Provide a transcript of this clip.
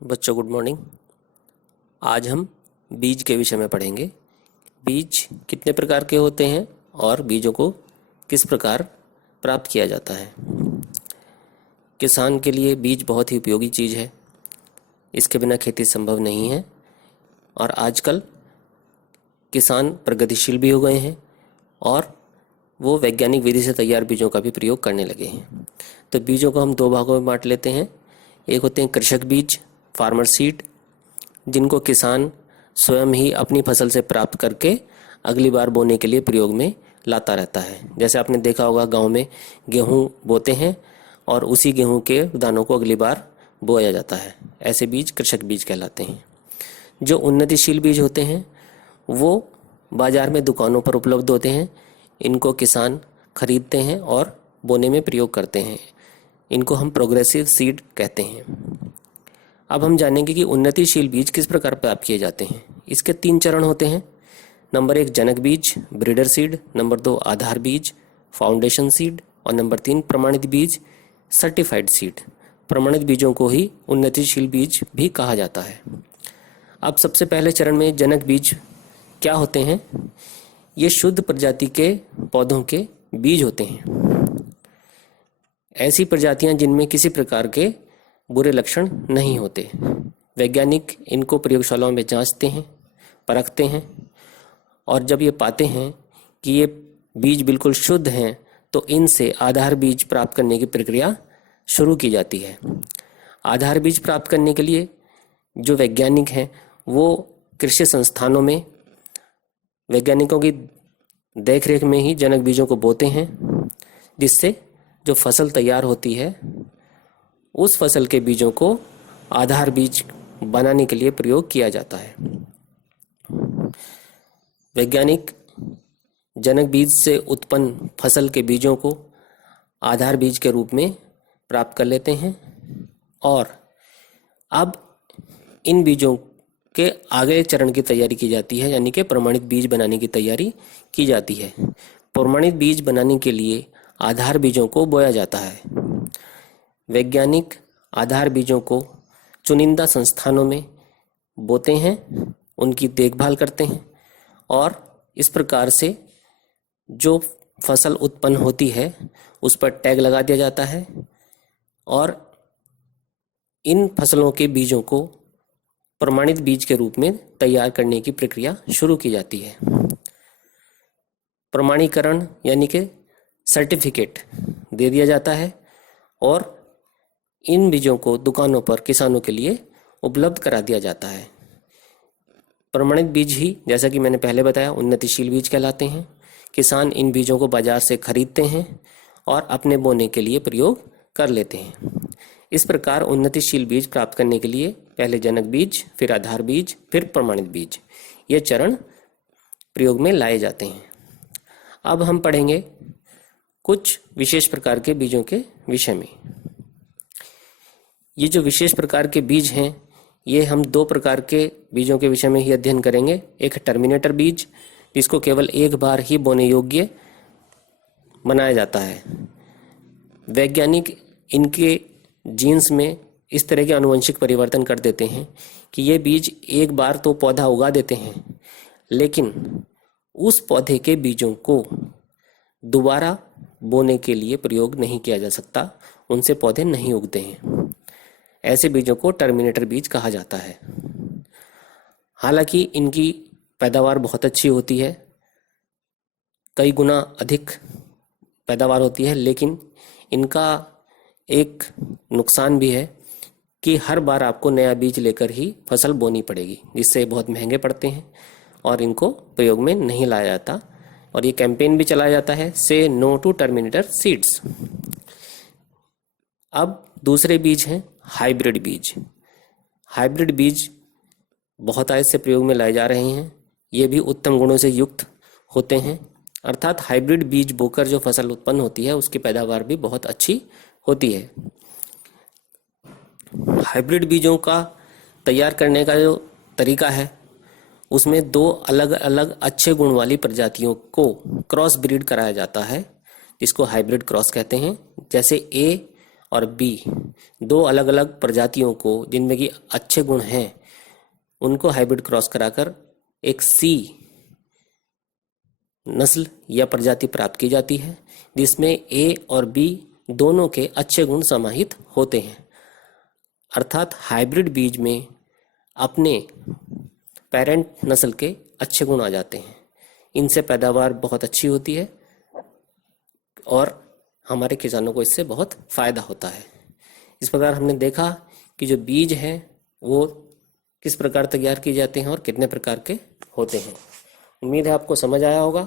बच्चों good morning. आज हम बीज के विषय में पढ़ेंगे। बीज कितने प्रकार के होते हैं और बीजों को किस प्रकार प्राप्त किया जाता है। किसान के लिए बीज बहुत ही उपयोगी चीज़ है, इसके बिना खेती संभव नहीं है। और आजकल किसान प्रगतिशील भी हो गए हैं और वो वैज्ञानिक विधि से तैयार बीजों का भी प्रयोग करने लगे हैं। तो बीजों को हम दो भागों में बांट लेते हैं। एक होते हैं कृषक बीज, फार्मर सीड, जिनको किसान स्वयं ही अपनी फसल से प्राप्त करके अगली बार बोने के लिए प्रयोग में लाता रहता है। जैसे आपने देखा होगा गांव में गेहूं बोते हैं और उसी गेहूं के दानों को अगली बार बोया जाता है। ऐसे बीज कृषक बीज कहलाते हैं। जो उन्नतिशील बीज होते हैं वो बाजार में दुकानों पर उपलब्ध होते हैं। इनको किसान खरीदते हैं और बोने में प्रयोग करते हैं। इनको हम प्रोग्रेसिव सीड कहते हैं। अब हम जानेंगे कि उन्नतिशील बीज किस प्रकार प्राप्त किए जाते हैं। इसके 3 चरण होते हैं। नंबर 1 जनक बीज, ब्रीडर सीड। नंबर 2 आधार बीज, फाउंडेशन सीड। और नंबर 3 प्रमाणित बीज, सर्टिफाइड सीड। प्रमाणित बीजों को ही उन्नतिशील बीज भी कहा जाता है। अब सबसे पहले चरण में जनक बीज क्या होते हैं। ये शुद्ध प्रजाति के पौधों के बीज होते हैं। ऐसी प्रजातियां जिनमें किसी प्रकार के बुरे लक्षण नहीं होते। वैज्ञानिक इनको प्रयोगशालाओं में जांचते हैं, परखते हैं और जब ये पाते हैं कि ये बीज बिल्कुल शुद्ध हैं तो इनसे आधार बीज प्राप्त करने की प्रक्रिया शुरू की जाती है। आधार बीज प्राप्त करने के लिए जो वैज्ञानिक हैं वो कृषि संस्थानों में वैज्ञानिकों की देखरेख में ही जनक बीजों को बोते हैं, जिससे जो फसल तैयार होती है उस फसल के बीजों को आधार बीज बनाने के लिए प्रयोग किया जाता है। वैज्ञानिक जनक बीज से उत्पन्न फसल के बीजों को आधार बीज के रूप में प्राप्त कर लेते हैं और अब इन बीजों के आगे चरण की तैयारी की जाती है, यानी कि प्रमाणित बीज बनाने की तैयारी की जाती है। प्रमाणित बीज बनाने के लिए आधार बीजों को बोया जाता है। वैज्ञानिक आधार बीजों को चुनिंदा संस्थानों में बोते हैं, उनकी देखभाल करते हैं और इस प्रकार से जो फसल उत्पन्न होती है उस पर टैग लगा दिया जाता है और इन फसलों के बीजों को प्रमाणित बीज के रूप में तैयार करने की प्रक्रिया शुरू की जाती है। प्रमाणीकरण यानी कि सर्टिफिकेट दे दिया जाता है और इन बीजों को दुकानों पर किसानों के लिए उपलब्ध करा दिया जाता है। प्रमाणित बीज ही, जैसा कि मैंने पहले बताया, उन्नतिशील बीज कहलाते हैं। किसान इन बीजों को बाजार से खरीदते हैं और अपने बोने के लिए प्रयोग कर लेते हैं। इस प्रकार उन्नतिशील बीज प्राप्त करने के लिए पहले जनक बीज, फिर आधार बीज, फिर प्रमाणित बीज, ये चरण प्रयोग में लाए जाते हैं। अब हम पढ़ेंगे कुछ विशेष प्रकार के बीजों के विषय में। ये जो विशेष प्रकार के बीज हैं ये हम 2 प्रकार के बीजों के विषय में ही अध्ययन करेंगे। एक टर्मिनेटर बीज, जिसको केवल एक बार ही बोने योग्य बनाया जाता है। वैज्ञानिक इनके जीन्स में इस तरह के आनुवंशिक परिवर्तन कर देते हैं कि ये बीज एक बार तो पौधा उगा देते हैं, लेकिन उस पौधे के बीजों को दोबारा बोने के लिए प्रयोग नहीं किया जा सकता, उनसे पौधे नहीं उगते हैं। ऐसे बीजों को टर्मिनेटर बीज कहा जाता है। हालांकि इनकी पैदावार बहुत अच्छी होती है, कई गुना अधिक पैदावार होती है, लेकिन इनका एक नुकसान भी है कि हर बार आपको नया बीज लेकर ही फसल बोनी पड़ेगी, जिससे बहुत महंगे पड़ते हैं और इनको प्रयोग में नहीं लाया जाता। और ये कैंपेन भी चलाया जाता है, से नो टू टर्मिनेटर सीड्स। अब दूसरे बीज हैं हाइब्रिड बीज। हाइब्रिड बीज बहुत आयत से प्रयोग में लाए जा रहे हैं। ये भी उत्तम गुणों से युक्त होते हैं, अर्थात हाइब्रिड बीज बोकर जो फसल उत्पन्न होती है उसकी पैदावार भी बहुत अच्छी होती है। हाइब्रिड बीजों का तैयार करने का जो तरीका है उसमें 2 अलग अलग अच्छे गुण वाली प्रजातियों को क्रॉस ब्रीड कराया जाता है, जिसको हाइब्रिड क्रॉस कहते हैं। जैसे ए और बी, दो अलग अलग प्रजातियों को जिनमें कि अच्छे गुण हैं उनको हाइब्रिड क्रॉस कराकर एक सी नस्ल या प्रजाति प्राप्त की जाती है, जिसमें ए और बी दोनों के अच्छे गुण समाहित होते हैं। अर्थात हाइब्रिड बीज में अपने पेरेंट नस्ल के अच्छे गुण आ जाते हैं। इनसे पैदावार बहुत अच्छी होती है और हमारे किसानों को इससे बहुत फायदा होता है। इस प्रकार हमने देखा कि जो बीज हैं वो किस प्रकार तैयार किए जाते हैं और कितने प्रकार के होते हैं। उम्मीद है आपको समझ आया होगा।